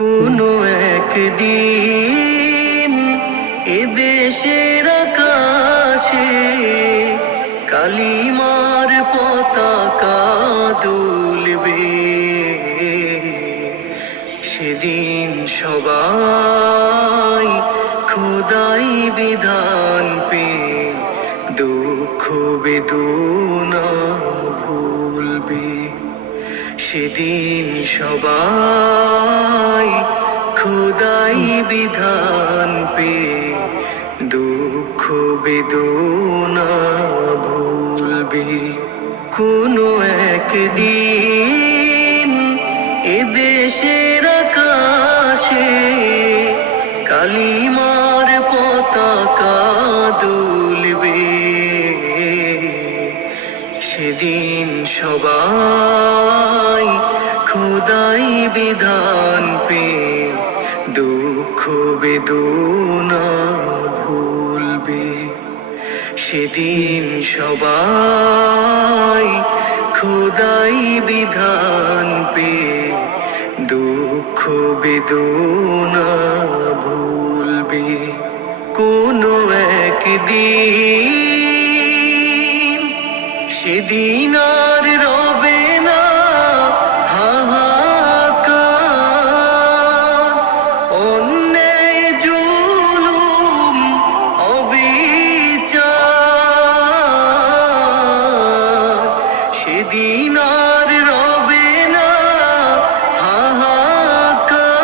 কোনো একদিন এদেশের আকাশে কালিমার পতাকা দুলবে। সেদিন সবাই খোদাই বিধান পেয়ে দুঃখ বেদনা ভুলবে। সেদিন সবাই খোদাই বিধান পেয়ে দুঃখ বেদনা ভুলবে। কোনো একদিন এদেশের আকাশে কালিমার পতাকা দুলবে। সেদিন সবাই খোদাই বিধান পেয়ে দুঃখ বেদনা ভুলবে। সেদিন সবাই খোদাই বিধান পেয়ে দুঃখ বেদনা ভুলবে। কোনো একদিন সেদিন আর রবে না হাহাকার, অন্যায় জুলুম অবিচার। সেদিন আর রবে না হাহাকার,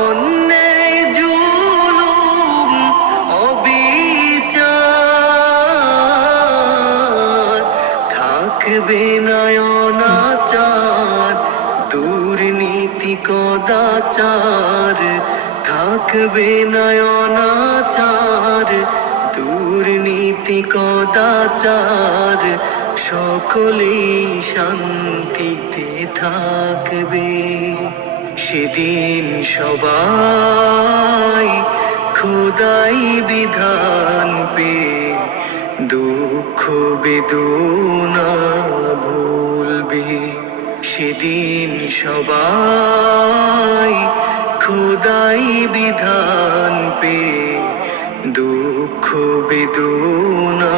অন্যায় জুলুম অবিচার। থাকবে না অনাচার দুর্নীতি কদাচার, থাকবে না অনাচার দুর্নীতি কদাচার। সকলেই শান্তিতে থাকবে। সেদিন সবাই খোদাই বিধান পেয়ে দুঃখ বেদনা ভুলবে। সেদিন সবাই খোদাই বিধান পেয়ে দুঃখ বেদনা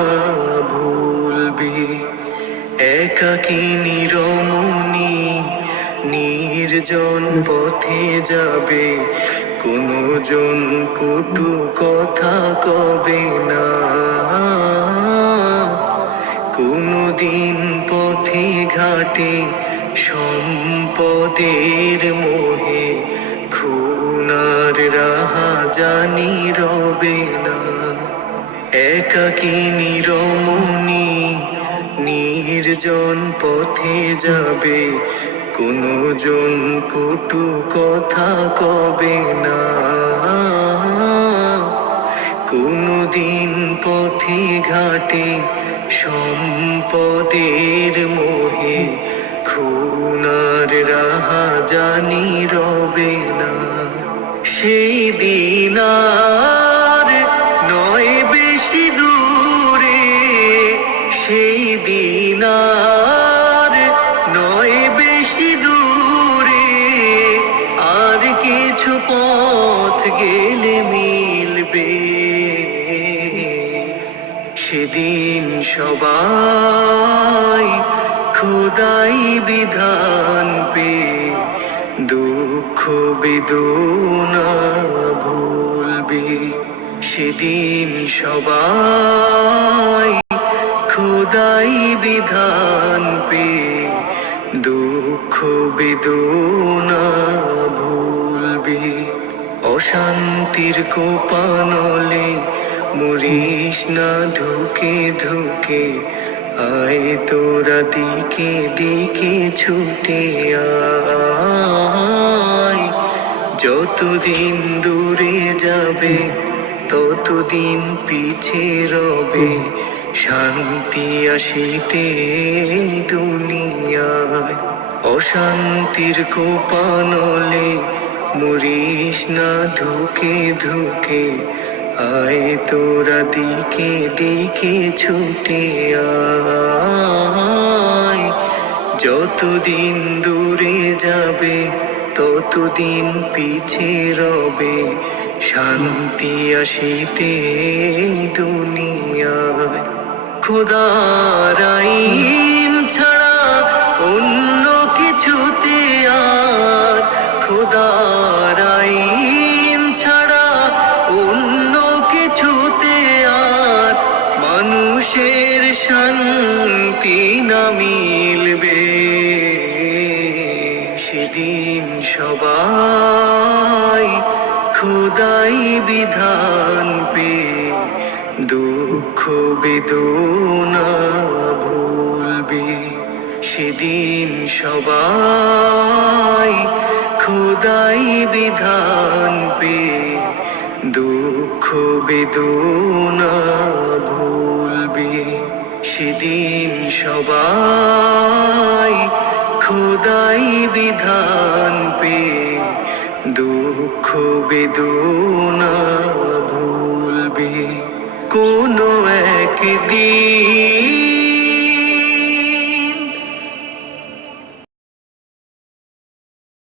ভুলবে। একাকী নিরমণি নির্জন পথে যাবে, কোনো জন কটু কথা কবে না। কোনো দিন পথে ঘাটে সম্পদের মোহে খুনার রাহাজানি রবে না। একাকী নিরমণি নির্জন পথে যাবে, কোনো জন কটু কথা কবে না। কোনো দিন পথে ঘাটে সম্পদের মোহে খুনার রাহাজানি রবে না। সেই দিন আর নয় বেশি দূরে, সেই দিন আর নয় বেশি দূরে। আর কিছু পথ গেলে মিলবে। সেদিন সবাই খোদাই বিধান পেয়ে দুঃখ বেদনা ভুলবে। সেদিন সবাই খোদাই বিধান পেয়ে দুঃখ বেদনা ভুলবে। অশান্তির কোপানলে মরিস না ধুকে ধুকে, আয় তোরা দিকে দিকে ছুটে আয়। যতদিন দূরে যাবে ততদিন পিছে রবে, শান্তি আসিতে দুনিয়ায়। অশান্তির কোপানলে মরিস না ধুকে ধুকে, আয় তোরা দিকে দিকে ছুটে আয়। যতদিন দূরে যাবে ততদিন পিছে রবে শান্তি আসিতে এই দুনিয়ায়। খোদার আইন ছাড়া অন্য কিছুতে আর, খোদার আইন ছাড়া অন্য কিছুতে আর মানুষের শান্তি না মিলবে। সেদিন সবাই খোদাই বিধান পেয়ে দুঃখ বেদনা ভুলবে। সেদিন সবাই খোদাই বিধান পেয়ে দুঃখ বেদনা ভুলবে। সেদিন সবাই খোদাই বিধান পেয়ে দুঃখ বেদনা ভুলবে। কোনো একদিন